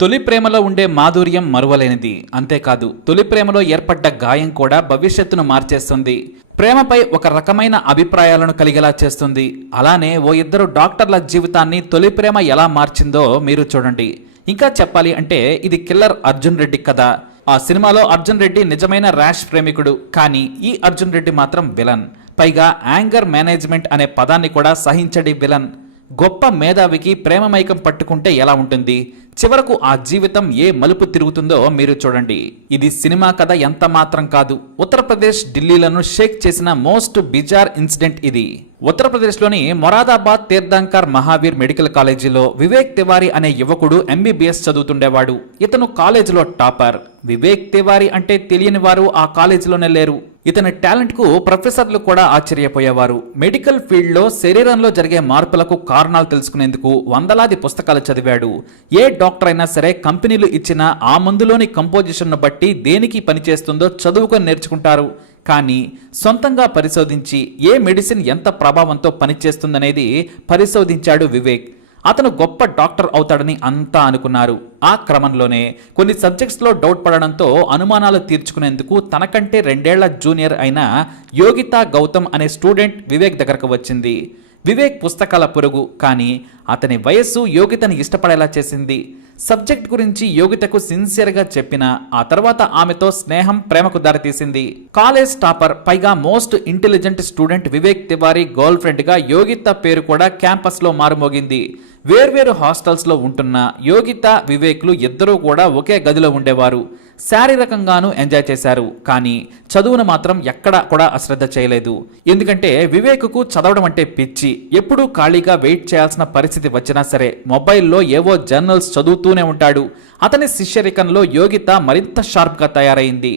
తొలి ప్రేమలో ఉండే మాధుర్యం మరువలేనిది. అంతేకాదు తొలి ప్రేమలో ఏర్పడ్డ గాయం కూడా భవిష్యత్తును మార్చేస్తుంది. ప్రేమపై ఒక రకమైన అభిప్రాయాలను కలిగేలా చేస్తుంది. అలానే ఓ ఇద్దరు డాక్టర్ల జీవితాన్ని తొలి ప్రేమ ఎలా మార్చిందో మీరు చూడండి. ఇంకా చెప్పాలి అంటే ఇది కిల్లర్ అర్జున్ రెడ్డి కథ. ఆ సినిమాలో అర్జున్ రెడ్డి నిజమైన ర్యాష్ ప్రేమికుడు కానీ ఈ అర్జున్ రెడ్డి మాత్రం విలన్. పైగా యాంగర్ మేనేజ్మెంట్ అనే పదాన్ని కూడా సహించడి విలన్. గొప్ప మేధావికి ప్రేమమైకం పట్టుకుంటే ఎలా ఉంటుంది? చివరకు ఆ జీవితం ఏ మలుపు తిరుగుతుందో మీరు చూడండి. ఇది సినిమా కథ ఎంత మాత్రం కాదు. ఉత్తరప్రదేశ్ ఢిల్లీలను షేక్ చేసిన మోస్ట్ బిజార్ ఇన్సిడెంట్ ఇది. ఉత్తరప్రదేశ్లోని మొరాదాబాద్ తీర్థంకర్ మహావీర్ మెడికల్ కాలేజీలో వివేక్ తివారీ అనే యువకుడు ఎంబీబీఎస్ చదువుతుండేవాడు. ఇతను కాలేజీలో టాపర్. వివేక్ తివారీ అంటే తెలియని వారు ఆ కాలేజీలోనే లేరు. ఇతని టాలెంట్కు ప్రొఫెసర్లు కూడా ఆశ్చర్యపోయేవారు. మెడికల్ ఫీల్డ్లో శరీరంలో జరిగే మార్పులకు కారణాలు తెలుసుకునేందుకు వందలాది పుస్తకాలు చదివాడు. ఏ డాక్టర్ అయినా సరే కంపెనీలు ఇచ్చిన ఆ మందులోని కంపోజిషన్ను బట్టి దేనికి పనిచేస్తుందో చదువుకొని నేర్చుకుంటారు. కానీ సొంతంగా పరిశోధించి ఏ మెడిసిన్ ఎంత ప్రభావంతో పనిచేస్తుందనేది పరిశోధించాడు వివేక్. అతను గొప్ప డాక్టర్ అవుతాడని అంతా అనుకున్నారు. ఆ క్రమంలోనే కొన్ని సబ్జెక్ట్స్లో డౌట్ పడడంతో అనుమానాలు తీర్చుకునేందుకు తనకంటే రెండేళ్ళ జూనియర్ అయిన యోగితా గౌతమ్ అనే స్టూడెంట్ వివేక్ దగ్గరకు వచ్చింది. వివేక్ పుస్తకాల పొరుగు కానీ అతని వయస్సు యోగితని ఇష్టపడేలా చేసింది. సబ్జెక్ట్ గురించి యోగితకు సిన్సియర్గా చెప్పిన ఆ తర్వాత ఆమెతో స్నేహం ప్రేమకు దారితీసింది. కాలేజ్ టాపర్ పైగా most intelligent student Vivek Tiwari girl ఫ్రెండ్గా యోగిత పేరు కూడా క్యాంపస్లో మారుమోగింది. వేర్వేరు హాస్టల్స్లో ఉంటున్న యోగిత వివేక్లు ఇద్దరూ కూడా ఒకే గదిలో ఉండేవారు. శారీరకంగానూ ఎంజాయ్ చేశారు. కానీ చదువును మాత్రం ఎక్కడా కూడా అశ్రద్ధ చేయలేదు. ఎందుకంటే వివేక్కు చదవడం అంటే పిచ్చి. ఎప్పుడూ ఖాళీగా వెయిట్ చేయాల్సిన పరిస్థితి వచ్చినా సరే మొబైల్లో ఏవో జర్నల్స్ చదువుతూనే ఉంటాడు. అతని శిష్యరికంలో యోగిత మరింత షార్ప్గా తయారైంది.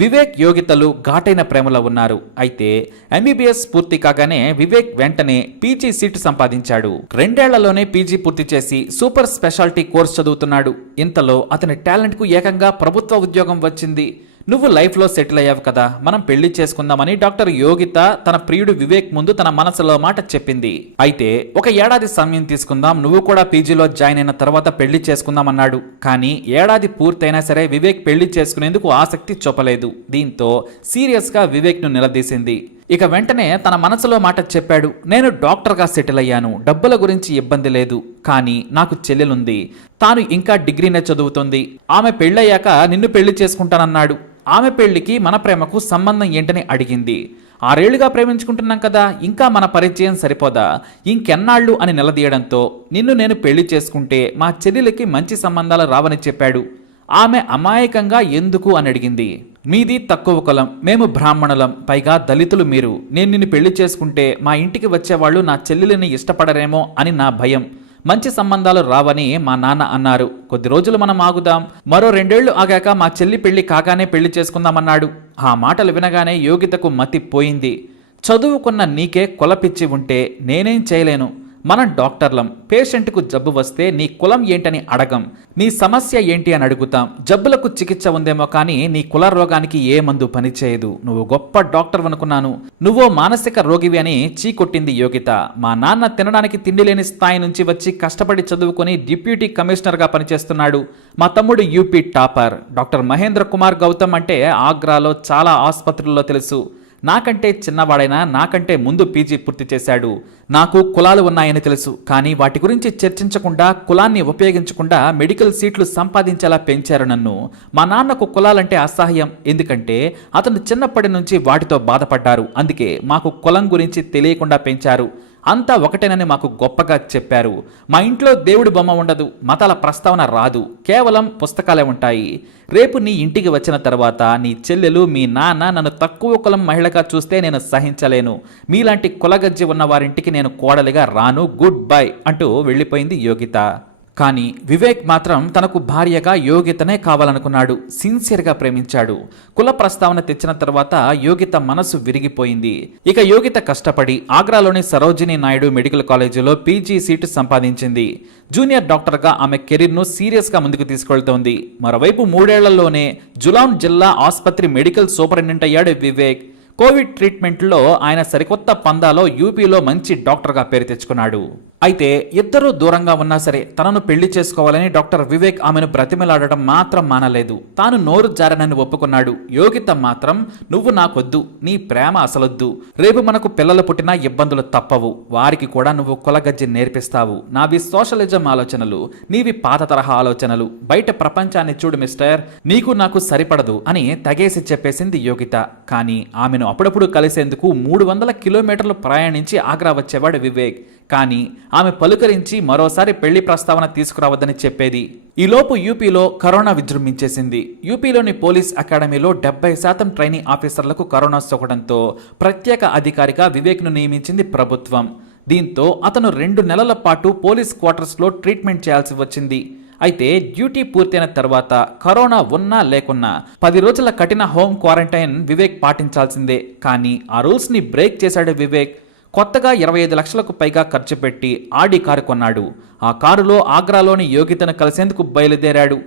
వివేక్ యోగితలు ఘాటైన ప్రేమలో ఉన్నారు. అయితే ఎంబీబీఎస్ పూర్తి కాగానే వివేక్ వెంటనే పీజీ సీటు సంపాదించాడు. రెండేళ్ళలోనే పీజీ పూర్తి చేసి సూపర్ స్పెషాలిటీ కోర్స్ చదువుతున్నాడు. ఇంతలో అతని టాలెంట్కు ఏకంగా ప్రభుత్వ ఉద్యోగం వచ్చింది. నువ్వు లైఫ్లో సెటిల్ అయ్యావు కదా మనం పెళ్ళి చేసుకుందామని డాక్టర్ యోగిత తన ప్రియుడు వివేక్ ముందు తన మనసులో మాట చెప్పింది. అయితే ఒక ఏడాది సమయం తీసుకుందాం నువ్వు కూడా పీజీలో జాయిన్ అయిన తర్వాత పెళ్ళి చేసుకుందామన్నాడు. కానీ ఏడాది పూర్తయినా సరే వివేక్ పెళ్ళి చేసుకునేందుకు ఆసక్తి చూపలేదు. దీంతో సీరియస్గా వివేక్ను నిలదీసింది. ఇక వెంటనే తన మనసులో మాట చెప్పాడు నేను డాక్టర్గా సెటిల్ అయ్యాను డబ్బుల గురించి ఇబ్బంది లేదు కానీ నాకు చెల్లెలుంది. తాను ఇంకా డిగ్రీనే చదువుతుంది. ఆమె పెళ్ళయ్యాక నిన్ను పెళ్ళి చేసుకుంటానన్నాడు. ఆమె పెళ్ళికి మన ప్రేమకు సంబంధం ఏంటని అడిగింది. ఆరేళ్ళుగా ప్రేమించుకుంటున్నాం కదా ఇంకా మన పరిచయం సరిపోదా? ఇంకెన్నాళ్ళు అని నిలదీయడంతో నిన్ను నేను పెళ్ళి చేసుకుంటే మా చెల్లెలకి మంచి సంబంధాలు రావని చెప్పాడు. ఆమె అమాయకంగా ఎందుకు? అని అడిగింది. మీది తక్కువ కులం మేము బ్రాహ్మణులం పైగా దళితులు మీరు. నేను నిన్ను పెళ్ళి చేసుకుంటే మా ఇంటికి వచ్చేవాళ్ళు నా చెల్లెలిని ఇష్టపడరేమో అని నా భయం. మంచి సంబంధాలు రావని మా నాన్న అన్నారు. కొద్ది రోజులు మనం ఆగుదాం. మరో రెండేళ్ళు ఆగాక మా చెల్లి పెళ్ళి కాగానే పెళ్ళి చేసుకుందామన్నాడు. ఆ మాటలు వినగానే యోగితకు మతి పోయింది. చదువుకున్న నీకే కులపిచ్చి ఉంటే నేనేం చేయలేను. మనం డాక్టర్లం పేషెంట్కు జబ్బు వస్తే నీ కులం ఏంటని అడగం. నీ సమస్య ఏంటి అని అడుగుతాం. జబ్బులకు చికిత్స ఉందేమో కానీ నీ కుల రోగానికి ఏ మందు పనిచేయదు. నువ్వు గొప్ప డాక్టర్ అనుకున్నాను. నువ్వో మానసిక రోగివి అని చీకొట్టింది యోగిత. మా నాన్న తినడానికి తిండి లేని స్థాయి నుంచి వచ్చి కష్టపడి చదువుకొని డిప్యూటీ కమిషనర్గా పనిచేస్తున్నాడు. మా తమ్ముడు UP topper. Doctor Mahendra Kumar Gautam అంటే ఆగ్రాలో చాలా ఆసుపత్రుల్లో తెలుసు. నాకంటే చిన్నవాడైనా నాకంటే ముందు పీజీ పూర్తి చేశాడు. నాకు కులాలు ఉన్నాయని తెలుసు. కానీ వాటి గురించి చర్చించకుండా కులాన్ని ఉపయోగించకుండా మెడికల్ సీట్లు సంపాదించేలా పెంచారు నన్ను. మా నాన్నకు కులాలంటే అసహ్యం. ఎందుకంటే అతను చిన్నప్పటి నుంచి వాటితో బాధపడ్డారు. అందుకే మాకు కులం గురించి తెలియకుండా పెంచారు. అంతా ఒకటేనని మాకు గొప్పగా చెప్పారు. మా ఇంట్లో దేవుడి బొమ్మ ఉండదు మతాల ప్రస్తావన రాదు కేవలం పుస్తకాలే ఉంటాయి. రేపు నీ ఇంటికి వచ్చిన తర్వాత నీ చెల్లెలు మీ నాన్న నన్ను తక్కువ కులం మహిళగా చూస్తే నేను సహించలేను. మీలాంటి కులగజ్జి ఉన్న వారింటికి నేను కోడలిగా రాను గుడ్ బై అంటూ వెళ్ళిపోయింది యోగిత. కానీ వివేక్ మాత్రం తనకు భార్యగా యోగితనే కావాలనుకున్నాడు. సిన్సియర్గా ప్రేమించాడు. కుల ప్రస్తావన తెచ్చిన తర్వాత యోగిత మనసు విరిగిపోయింది. ఇక యోగిత కష్టపడి ఆగ్రాలోని సరోజిని నాయుడు మెడికల్ కాలేజీలో పీజీ సీటు సంపాదించింది. జూనియర్ డాక్టర్గా ఆమె కెరీర్ను సీరియస్గా ముందుకు తీసుకెళ్తోంది. మరోవైపు మూడేళ్ళలోనే జులాన్ జిల్లా ఆసుపత్రి మెడికల్ సూపరింటెండెంట్ అయ్యాడు వివేక్. కోవిడ్ ట్రీట్మెంట్లో ఆయన సరికొత్త పందాలో యూపీలో మంచి డాక్టర్గా పేరు తెచ్చుకున్నాడు. అయితే ఇద్దరూ దూరంగా ఉన్నా సరే తనను పెళ్ళి చేసుకోవాలని డాక్టర్ వివేక్ ఆమెను బ్రతిమలాడటం మాత్రం మానలేదు. తాను నోరు జారనని ఒప్పుకున్నాడు. యోగిత మాత్రం నువ్వు నాకొద్దు నీ ప్రేమ అసలొద్దు. రేపు మనకు పిల్లలు పుట్టినా ఇబ్బందులు తప్పవు. వారికి కూడా నువ్వు కొలగజ్జి నేర్పిస్తావు. నావి సోషలిజం ఆలోచనలు నీవి పాత తరహా ఆలోచనలు. బయట ప్రపంచాన్ని చూడు మిస్టర్ నీకు నాకు సరిపడదు అని తగేసి చెప్పేసింది యోగిత. కానీ ఆమెను అప్పుడప్పుడు కలిసేందుకు మూడు వందల కిలోమీటర్లు ప్రయాణించి ఆగ్రా వచ్చేవాడు వివేక్. కానీ ఆమె పలుకరించి మరోసారి పెళ్ళి ప్రస్తావన తీసుకురావద్దని చెప్పేది. ఈలోపు యూపీలో కరోనా విజృంభించేసింది. యూపీలోని పోలీస్ అకాడమీలో డెబ్బై శాతం ట్రైనింగ్ ఆఫీసర్లకు కరోనా సోకడంతో ప్రత్యేక అధికారిగా వివేక్ను నియమించింది ప్రభుత్వం. దీంతో అతను రెండు నెలల పాటు పోలీస్ క్వార్టర్స్లో ట్రీట్మెంట్ చేయాల్సి వచ్చింది. అయితే డ్యూటీ పూర్తయిన తర్వాత కరోనా ఉన్నా లేకున్నా పది రోజుల కఠిన హోమ్ క్వారంటైన్ వివేక్ పాటించాల్సిందే. కానీ ఆ రూల్స్ని బ్రేక్ చేశాడు వివేక్. కొత్తగా ఇరవై ఐదు లక్షలకు పైగా ఖర్చు పెట్టి ఆడి కారు కొన్నాడు. ఆ కారులో ఆగ్రాలోని యోగితను కలిసేందుకు బయలుదేరాడు.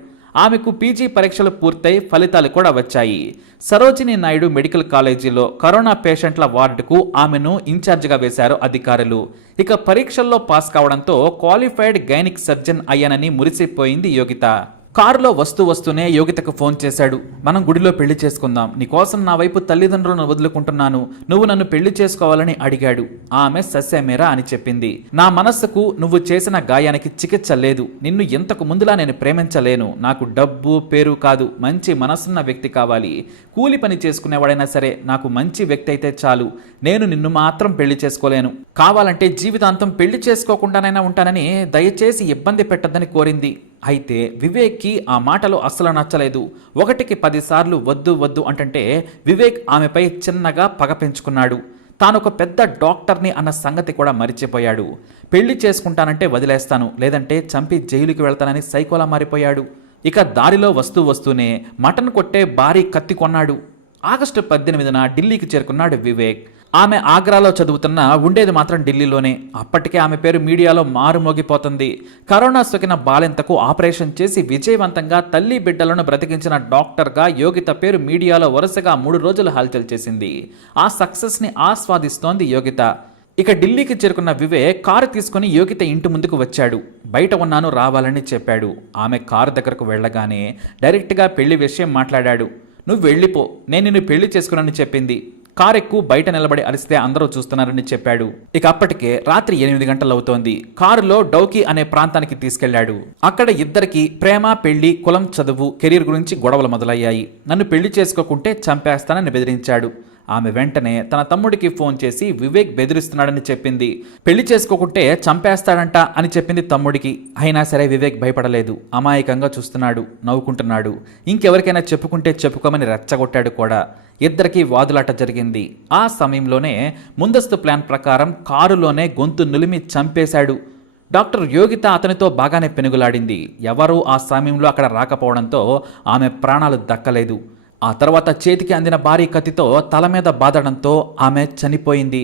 ఆమెకు పీజీ పరీక్షలు పూర్తయి ఫలితాలు కూడా వచ్చాయి. సరోజిని నాయుడు మెడికల్ కాలేజీలో కరోనా పేషెంట్ల వార్డుకు ఆమెను ఇన్ఛార్జిగా వేశారు అధికారులు. ఇక పరీక్షల్లో పాస్ కావడంతో క్వాలిఫైడ్ గైనిక్ సర్జన్ అయ్యానని మురిసిపోయింది యోగిత. కారులో వస్తూ వస్తూనే యోగితకు ఫోన్ చేశాడు. మనం గుడిలో పెళ్ళి చేసుకుందాం. నీకోసం నా వైపు తల్లిదండ్రులను వదులుకుంటున్నాను. నువ్వు నన్ను పెళ్ళి చేసుకోవాలని అడిగాడు. ఆమె సస్యమేరా అని చెప్పింది. నా మనస్సుకు నువ్వు చేసిన గాయానికి చికిత్స లేదు. నిన్ను ఇంతకు ముందులా నేను ప్రేమించలేను. నాకు డబ్బు పేరు కాదు. మంచి మనసున్న వ్యక్తి కావాలి. కూలి పని చేసుకునేవాడైనా సరే నాకు మంచి వ్యక్తి అయితే చాలు. నేను నిన్ను మాత్రం పెళ్ళి చేసుకోలేను. కావాలంటే జీవితాంతం పెళ్ళి చేసుకోకుండానైనా ఉంటానని దయచేసి ఇబ్బంది పెట్టద్దని కోరింది. అయితే వివేక్కి ఆ మాటలు అస్సలు నచ్చలేదు. ఒకటికి పదిసార్లు వద్దు వద్దు అంటంటే వివేక్ ఆమెపై చిన్నగా పగ పెంచుకున్నాడు. తానొక పెద్ద డాక్టర్ని అన్న సంగతి కూడా మరిచిపోయాడు. పెళ్ళి చేసుకుంటానంటే వదిలేస్తాను లేదంటే చంపి జైలుకి వెళ్తానని సైకోలా మారిపోయాడు. ఇక దారిలో వస్తూ వస్తూనే మటన్ కొట్టే భారీ కత్తి కొన్నాడు. ఆగస్టు పద్దెనిమిదిన ఢిల్లీకి చేరుకున్నాడు వివేక్. ఆమె ఆగ్రాలో చదువుతున్న ఉండేది మాత్రం ఢిల్లీలోనే. అప్పటికే ఆమె పేరు మీడియాలో మారుమోగిపోతుంది. కరోనా సోకిన బాలింతకు ఆపరేషన్ చేసి విజయవంతంగా తల్లి బిడ్డలను బ్రతికించిన డాక్టర్గా యోగిత పేరు మీడియాలో వరుసగా మూడు రోజులు హల్చల్ చేసింది. ఆ సక్సెస్ని ఆస్వాదిస్తోంది యోగిత. ఇక ఢిల్లీకి చేరుకున్న వివేక్ కారు తీసుకుని యోగిత ఇంటి ముందుకు వచ్చాడు. బయట ఉన్నాను రావాలని చెప్పాడు. ఆమె కారు దగ్గరకు వెళ్ళగానే డైరెక్ట్గా పెళ్ళి విషయం మాట్లాడాడు. నువ్వు వెళ్ళిపో. నేను నిన్ను పెళ్ళి చేసుకున్నానని చెప్పింది. కారు ఎక్కువ బయట నిలబడి అరిస్తే అందరూ చూస్తున్నారని చెప్పాడు. ఇక అప్పటికే రాత్రి ఎనిమిది గంటలవుతోంది. కారులో డౌకి అనే ప్రాంతానికి తీసుకెళ్ళాడు. అక్కడ ఇద్దరికి ప్రేమ పెళ్ళి కులం చదువు కెరీర్ గురించి గొడవలు మొదలయ్యాయి. నన్ను పెళ్ళి చేసుకోకుంటే చంపేస్తానని బెదిరించాడు. ఆమె వెంటనే తన తమ్ముడికి ఫోన్ చేసి వివేక్ బెదిరిస్తున్నాడని చెప్పింది. పెళ్ళి చేసుకోకుంటే చంపేస్తాడంట అని చెప్పింది తమ్ముడికి. అయినా సరే వివేక్ భయపడలేదు. అమాయకంగా చూస్తున్నాడు నవ్వుకుంటున్నాడు. ఇంకెవరికైనా చెప్పుకుంటే చెప్పుకోమని రెచ్చగొట్టాడు కూడా. ఇద్దరికీ వాదులాట జరిగింది. ఆ సమయంలోనే ముందస్తు ప్లాన్ ప్రకారం కారులోనే గొంతు నులిమి చంపేశాడు. డాక్టర్ యోగిత అతనితో బాగానే పెనుగులాడింది. ఎవరూ ఆ సమయంలో అక్కడ రాకపోవడంతో ఆమె ప్రాణాలు దక్కలేదు. ఆ తర్వాత చేతికి అందిన భారీ కత్తితో తల మీద బాదడంతో ఆమె చనిపోయింది.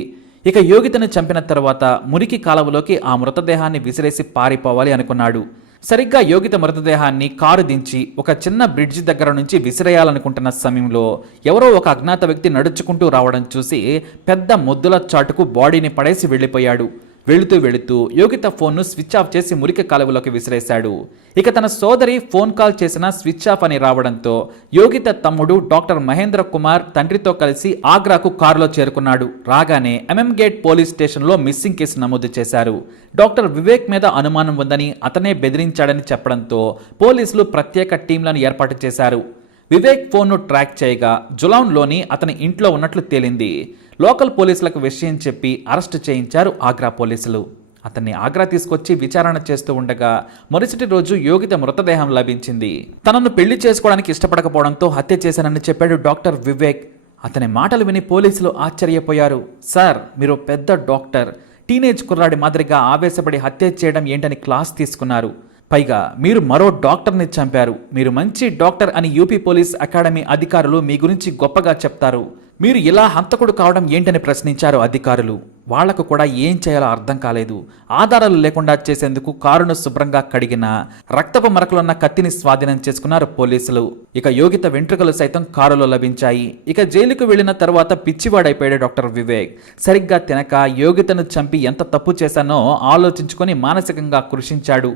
ఇక యోగితను చంపిన తర్వాత మురికి కాలువలోకి ఆ మృతదేహాన్ని విసిరేసి పారిపోవాలి అనుకున్నాడు. సరిగ్గా యోగిత మృతదేహాన్ని కారు దించి ఒక చిన్న బ్రిడ్జి దగ్గర నుంచి విసిరేయాలనుకుంటున్న సమయంలో ఎవరో ఒక అజ్ఞాత వ్యక్తి నడుచుకుంటూ రావడం చూసి పెద్ద ముద్దుల చాటుకు బాడీని పడేసి వెళ్ళిపోయాడు. వెళుతూ వెళుతూ యోగిత ఫోన్ను స్విచ్ ఆఫ్ చేసి మురికి కాలువలోకి విసిరేశాడు. ఇక తన సోదరి ఫోన్ కాల్ చేసిన స్విచ్ ఆఫ్ అని రావడంతో యోగిత తమ్ముడు డాక్టర్ మహేంద్ర కుమార్ తండ్రితో కలిసి ఆగ్రాకు కారులో చేరుకున్నాడు. రాగానే ఎంఎం గేట్ పోలీస్ స్టేషన్లో మిస్సింగ్ కేసు నమోదు చేశారు. డాక్టర్ వివేక్ మీద అనుమానం ఉందని అతనే బెదిరించాడని చెప్పడంతో పోలీసులు ప్రత్యేక టీంలను ఏర్పాటు చేశారు. వివేక్ ఫోన్ను ట్రాక్ చేయగా జులాన్లోని అతని ఇంట్లో ఉన్నట్లు తేలింది. లోకల్ పోలీసులకు విషయం చెప్పి అరెస్ట్ చేయించారు ఆగ్రా పోలీసులు. అతన్ని ఆగ్రా తీసుకొచ్చి విచారణ చేస్తూ ఉండగా మరుసటి రోజు యోగిత మృతదేహం లభించింది. తనను పెళ్ళి చేసుకోవడానికి ఇష్టపడకపోవడంతో హత్య చేశానని చెప్పాడు డాక్టర్ వివేక్. అతని మాటలు విని పోలీసులు ఆశ్చర్యపోయారు. సార్ మీరు పెద్ద డాక్టర్. టీనేజ్ కుర్రాడి మాదిరిగా ఆవేశపడి హత్య చేయడం ఏంటని క్లాస్ తీసుకున్నారు. పైగా మీరు మరో డాక్టర్ని చంపారు. మీరు మంచి డాక్టర్ అని యూపీ పోలీస్ అకాడమీ అధికారులు మీ గురించి గొప్పగా చెప్తారు. మీరు ఇలా హంతకుడు కావడం ఏంటని ప్రశ్నించారు అధికారులు. వాళ్ళకు కూడా ఏం చేయాలో అర్థం కాలేదు. ఆధారాలు లేకుండా చేసేందుకు కారును శుభ్రంగా కడిగిన రక్తపు మరకలున్న కత్తిని స్వాధీనం చేసుకున్నారు పోలీసులు. ఇక యోగిత వెంట్రుకలు సైతం కారులో లభించాయి. ఇక జైలుకు వెళ్ళిన తర్వాత పిచ్చివాడైపోయాడు డాక్టర్ వివేక్. సరిగ్గా తినక యోగితను చంపి ఎంత తప్పు చేశానో ఆలోచించుకొని మానసికంగా కృషించాడు.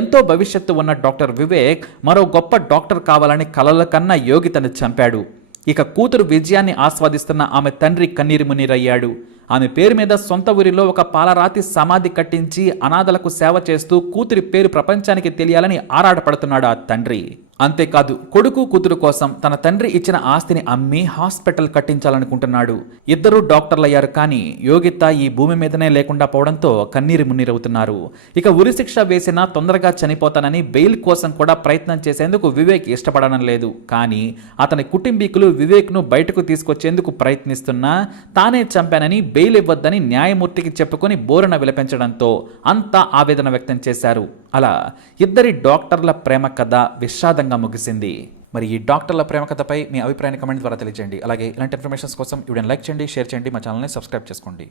ఎంతో భవిష్యత్తు ఉన్న డాక్టర్ వివేక్ మరో గొప్ప డాక్టర్ కావాలని కలల కన్నా యోగితను చంపాడు. ఇక కూతురు విజయాన్ని ఆస్వాదిస్తున్న ఆమె తండ్రి కన్నీరు మున్నీరయ్యాడు ఆమె పేరు మీద సొంత ఊరిలో ఒక పాలరాతి సమాధి కట్టించి అనాథలకు సేవ చేస్తూ కూతురి పేరు ప్రపంచానికి తెలియాలని ఆరాటపడుతున్నాడు ఆ తండ్రి. అంతేకాదు కొడుకు కూతురు కోసం తన తండ్రి ఇచ్చిన ఆస్తిని అమ్మి హాస్పిటల్ కట్టించాలనుకుంటున్నాడు. ఇద్దరూ డాక్టర్లయ్యారు కానీ యోగిత ఈ భూమి మీదనే లేకుండా పోవడంతో కన్నీరు మున్నీరవుతున్నారు. ఇక ఉరిశిక్ష వేసినా తొందరగా చనిపోతానని బెయిల్ కోసం కూడా ప్రయత్నం చేసేందుకు వివేక్ ఇష్టపడడం లేదు. కానీ అతని కుటుంబీకులు వివేక్ను బయటకు తీసుకొచ్చేందుకు ప్రయత్నిస్తున్నా తానే చంపానని బెయిల్ ఇవ్వద్దని న్యాయమూర్తికి చెప్పుకొని బోరణ విలపించడంతో అంతా ఆవేదన వ్యక్తం చేశారు. అలా ఇద్దరి డాక్టర్ల ప్రేమ కథ విషాదంగా ముగిసింది. మరి ఈ డాక్టర్ల ప్రేమ కథపై మీ అభిప్రాయాన్ని కమెంట్ ద్వారా తెలియజేయండి అలాగే ఇలాంటి ఇన్ఫర్మేషన్స్ కోసం వీడియోని లైక్ చేయండి షేర్ చేయండి. మా ఛానల్ని సబ్స్క్రైబ్ చేసుకోండి.